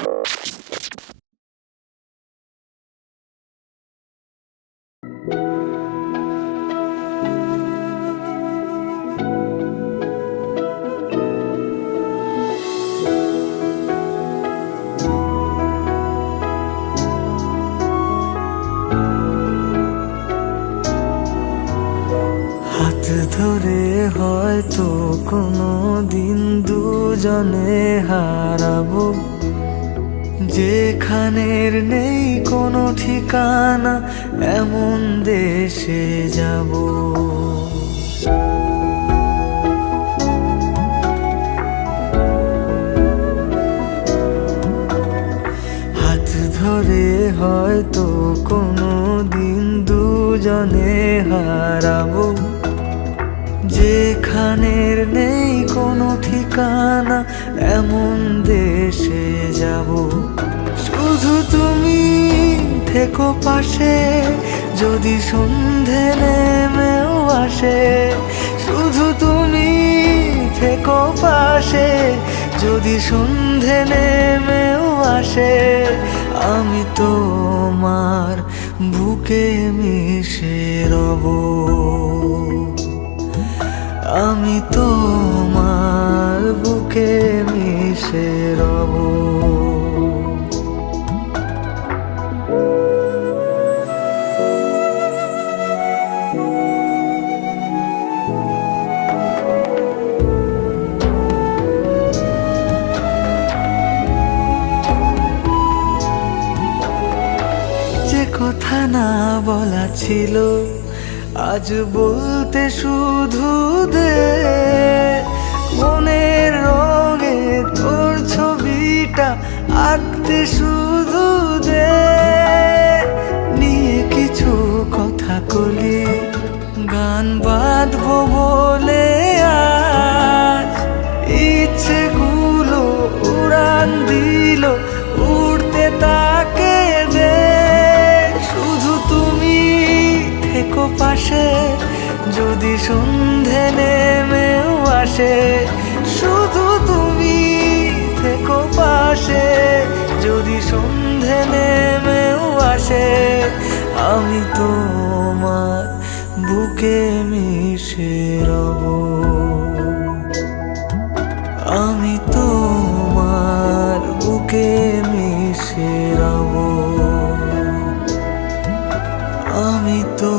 হাত ধরে হয়তো কোনো দিন দুজনে হারাবো, যেখানের নেই কোনো ঠিকানা এমন দেশে যাব। হাত ধরে হয়তো কোনো দিন দুজনে হারাবো, যেখানের নেই কোনো ঠিকানা এমন দেশে যাব। শুধু তুমি থেকো পাশে যদি সন্ধে নেমেও আসে, শুধু তুমি থেকো পাশে যদি সন্ধে নেমেও আসে। আমি তোমার বুকে মিশে রব, আমি তোমার বুকে মিশে রব। যে কথা না বলা ছিল আজ বলতে শুধু দে, মনের রঙে তোর ছবিটা আঁকতে শুধু দে। নিয়ে কিছু কথা কলি গান বাঁধবো বলে আজ, ইচ্ছেগুলো উড়ান দিল উড়তে তাকে দে। শুধু তুমি থেকো পাশে যদি সন্ধে নেমেও আসে, শুধু তুমি থেকো পাশে যদি সন্ধে নেমেও আসে। আমি তোমার বুকে মিশে রব, আমি তোমার বুকে মিশে রব, আমি তো